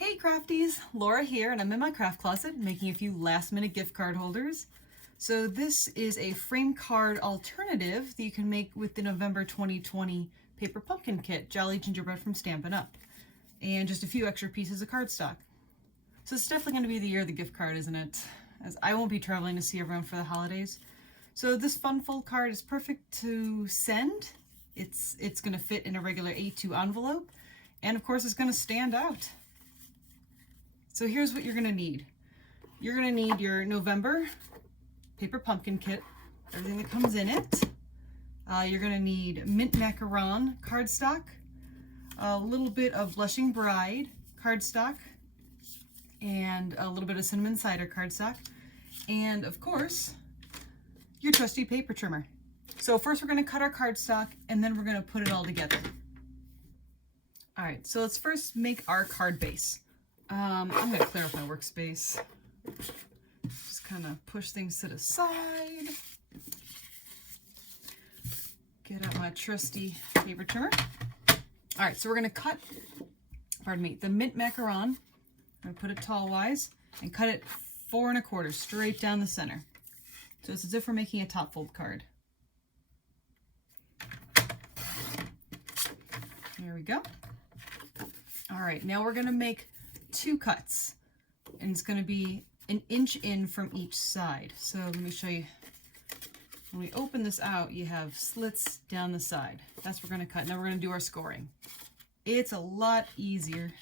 Hey crafties, Laura here, and I'm in my craft closet making a few last minute gift card holders. So this is a frame card alternative that you can make with the November 2020 Paper Pumpkin kit, Jolly Gingerbread from Stampin' Up, and just a few extra pieces of cardstock. So it's definitely going to be the year of the gift card, isn't it? As I won't be traveling to see everyone for the holidays. So this fun fold card is perfect to send. It's going to fit in a regular A2 envelope, and of course it's going to stand out. So here's what you're going to need. You're going to need your November Paper Pumpkin kit, everything that comes in it. You're going to need mint macaron cardstock, a little bit of Blushing Bride cardstock, and a little bit of cinnamon cider cardstock, and of course, your trusty paper trimmer. So first we're going to cut our cardstock, and then we're going to put it all together. All right, so let's first make our card base. I'm going to clear up my workspace. Just kind of push things to the side. Get out my trusty paper trimmer. All right, so we're going to cut, the mint macaron. I'm going to put it tall-wise and cut it 4 1/4 straight down the center. So it's as if we're making a top fold card. There we go. All right, now we're going to make 2 cuts, and it's going to be 1 inch in from each side. So let me show you. When we open this out, you have slits down the side. That's what we're going to cut. Now we're going to do our scoring. It's a lot easier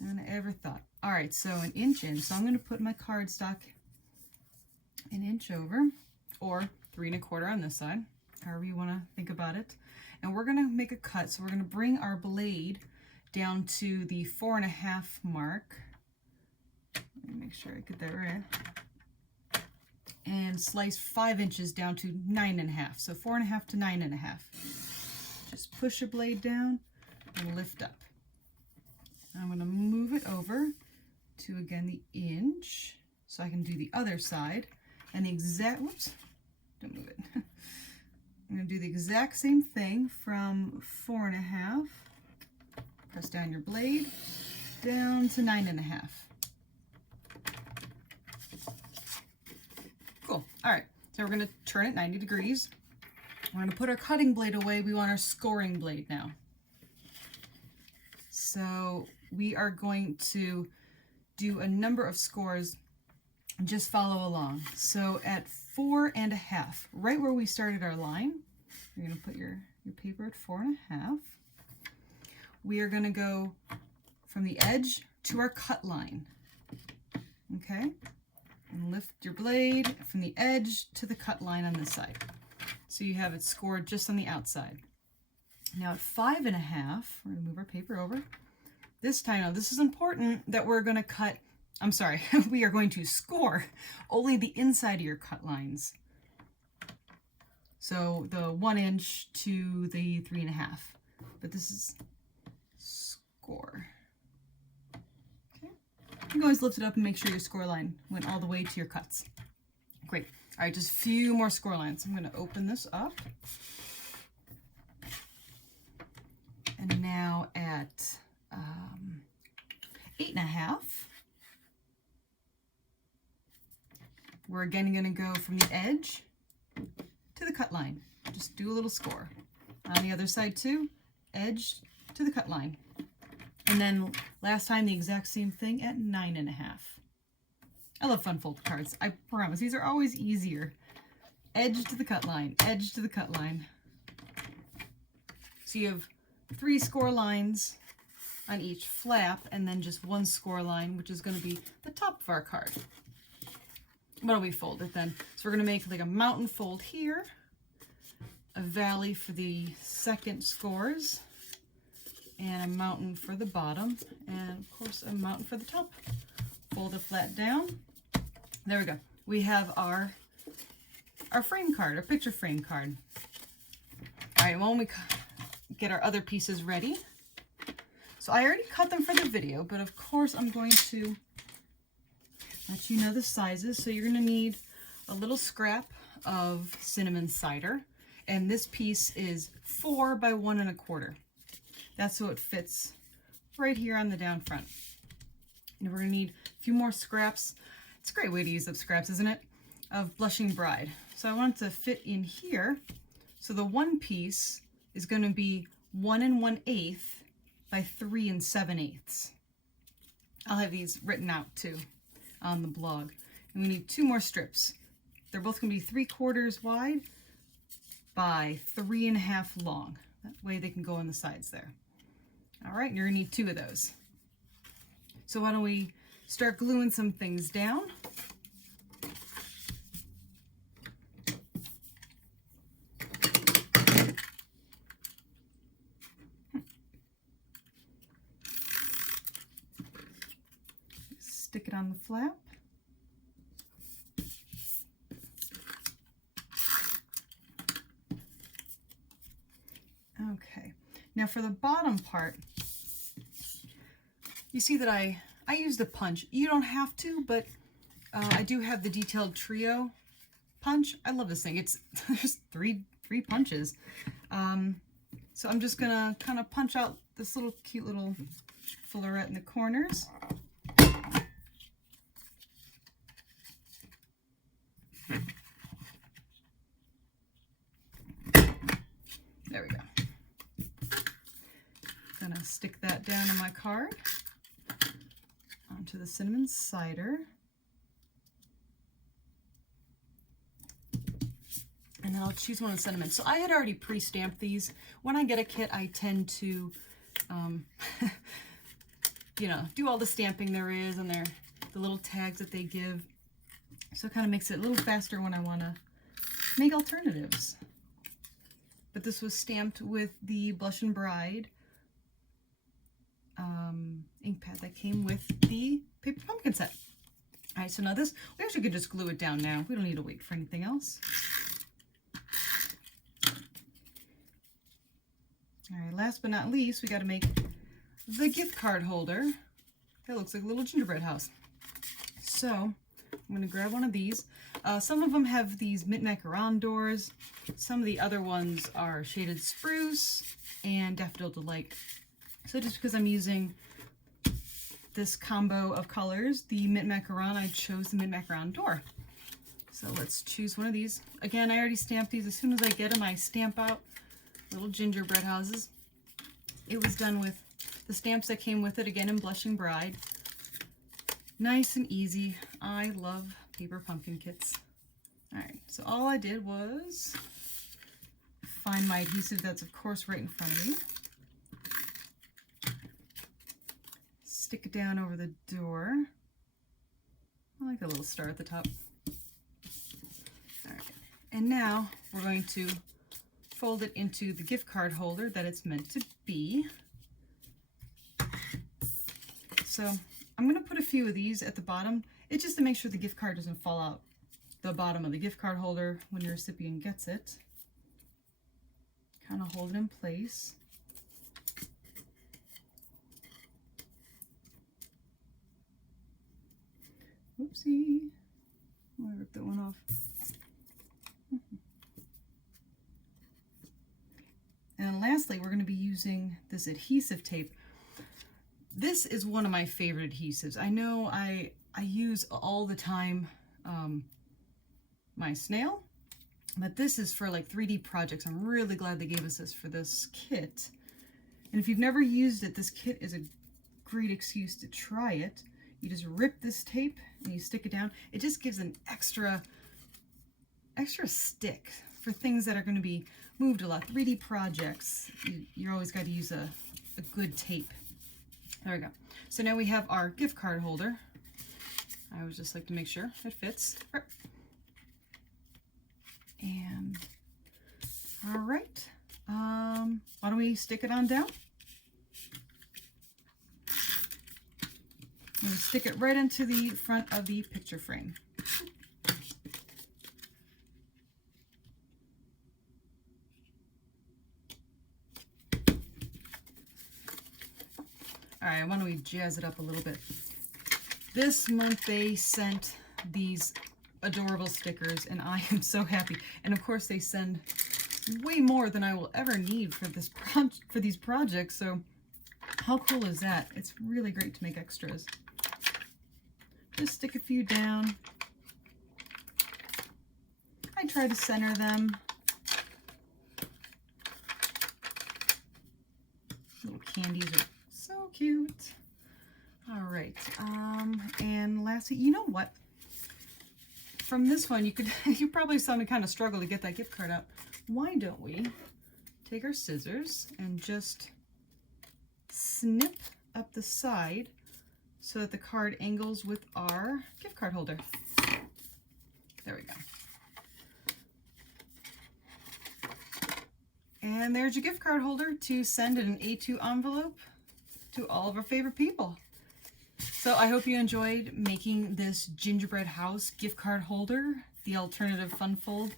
than I ever thought. All right, so 1 inch in. So I'm going to put my cardstock 1 inch over, or 3 1/4 on this side, however you want to think about it. And we're going to make a cut. So we're going to bring our blade down to the 4 1/2 mark. Let me make sure I get that right. And slice 5 inches down to 9 1/2. So 4 1/2 to 9 1/2. Just push your blade down and lift up. I'm going to move it over to, again, the inch, so I can do the other side. And the exact, whoops, don't move it. I'm going to do the exact same thing from 4 1/2. Press down your blade, down to 9 1/2. Cool. All right, so we're going to turn it 90 degrees. We're going to put our cutting blade away. We want our scoring blade now. So we are going to do a number of scores. Just follow along. So at 4 1/2, right where we started our line, you're going to put your paper at 4 1/2. We are going to go from the edge to our cut line. Okay? And lift your blade from the edge to the cut line on this side. So you have it scored just on the outside. Now at 5 1/2, we're going to move our paper over. This time, now this is important that we're going to cut, we are going to score only the inside of your cut lines. So the 1 inch to the 3 1/2. But this is score. Okay. You can always lift it up and make sure your score line went all the way to your cuts. Great. All right, just a few more score lines. I'm going to open this up. And now at 8 1/2, we're again going to go from the edge to the cut line. Just do a little score. On the other side too, edge to the cut line. And then last time, the exact same thing at 9 1/2. I love fun fold cards. I promise. These are always easier. Edge to the cut line, edge to the cut line. So you have 3 score lines on each flap, and then just 1 score line, which is going to be the top of our card. Why don't we fold it then? So we're going to make like a mountain fold here, a valley for the second scores, and a mountain for the bottom, and of course a mountain for the top. Fold it flat down. There we go. We have our frame card, our picture frame card. All right, when we get our other pieces ready. So I already cut them for the video, but of course I'm going to let you know the sizes. So you're going to need a little scrap of cinnamon cider, and this piece is 4 by 1 1/4. That's so it fits right here on the down front. And we're gonna need a few more scraps. It's a great way to use up scraps, isn't it? Of Blushing Bride. So I want it to fit in here. So the one piece is gonna be 1 1/8 by 3 7/8. I'll have these written out too on the blog. And we need 2 more strips. They're both gonna be 3/4 wide by 3 1/2 long. That way they can go on the sides there. All right, you're gonna need 2 of those. So why don't we start gluing some things down? Stick it on the flap. Okay, now for the bottom part, you see that I used a punch. You don't have to, but I do have the Detailed Trio punch. I love this thing. It's there's three punches. So I'm just gonna kind of punch out this little cute little floret in the corners. There we go. Gonna stick that down on my card. Onto the cinnamon cider. And then I'll choose one of the cinnamon. So I had already pre-stamped these. When I get a kit, I tend to, you know, do all the stamping there is and the little tags that they give. So it kind of makes it a little faster when I want to make alternatives. But this was stamped with the Blushing Bride ink pad that came with the Paper Pumpkin set. All right, so now this, we actually could just glue it down now. We don't need to wait for anything else. All right, last but not least, we got to make the gift card holder. That looks like a little gingerbread house. So I'm going to grab one of these. Some of them have these mint macaron doors. Some of the other ones are shaded spruce and daffodil delight. So just because I'm using this combo of colors, the mint macaron, I chose the mint macaron door. So let's choose one of these. Again, I already stamped these. As soon as I get them, I stamp out little gingerbread houses. It was done with the stamps that came with it, again in Blushing Bride. Nice and easy. I love paper pumpkin kits. All right, so all I did was find my adhesive that's of course right in front of me. Stick it down over the door. I like a little star at the top. All right, and now we're going to fold it into the gift card holder that it's meant to be. So I'm going to put a few of these at the bottom. It's just to make sure the gift card doesn't fall out the bottom of the gift card holder when your recipient gets it. Kind of hold it in place. Whoopsie. Oh, I ripped that one off. And lastly, we're going to be using this adhesive tape. This is one of my favorite adhesives. I know I use all the time my snail, but this is for like 3D projects. I'm really glad they gave us this for this kit. And if you've never used it, this kit is a great excuse to try it. You just rip this tape and you stick it down. It just gives an extra stick for things that are going to be moved a lot. 3D projects, you always got to use a good tape. There we go. So now we have our gift card holder. I would just like to make sure it fits. And all right, why don't we stick it on down? I'm going to stick it right into the front of the picture frame. All right, why don't we jazz it up a little bit? This month they sent these adorable stickers and I am so happy. And of course they send way more than I will ever need for this for these projects. So how cool is that? It's really great to make extras. Just stick a few down. I try to center them. Little candies are so cute. All right, and lastly, you know what? From this one, you probably saw me kind of struggle to get that gift card up. Why don't we take our scissors and just snip up the side so that the card angles with our gift card holder. There we go. And there's your gift card holder to send in an A2 envelope to all of our favorite people. So I hope you enjoyed making this gingerbread house gift card holder, the alternative fun fold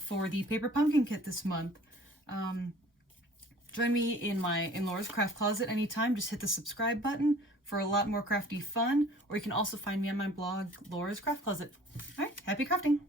for the Paper Pumpkin kit this month. Join me in Laura's craft closet anytime. Just hit the subscribe button for a lot more crafty fun, or you can also find me on my blog, Laura's Craft Closet. All right, happy crafting!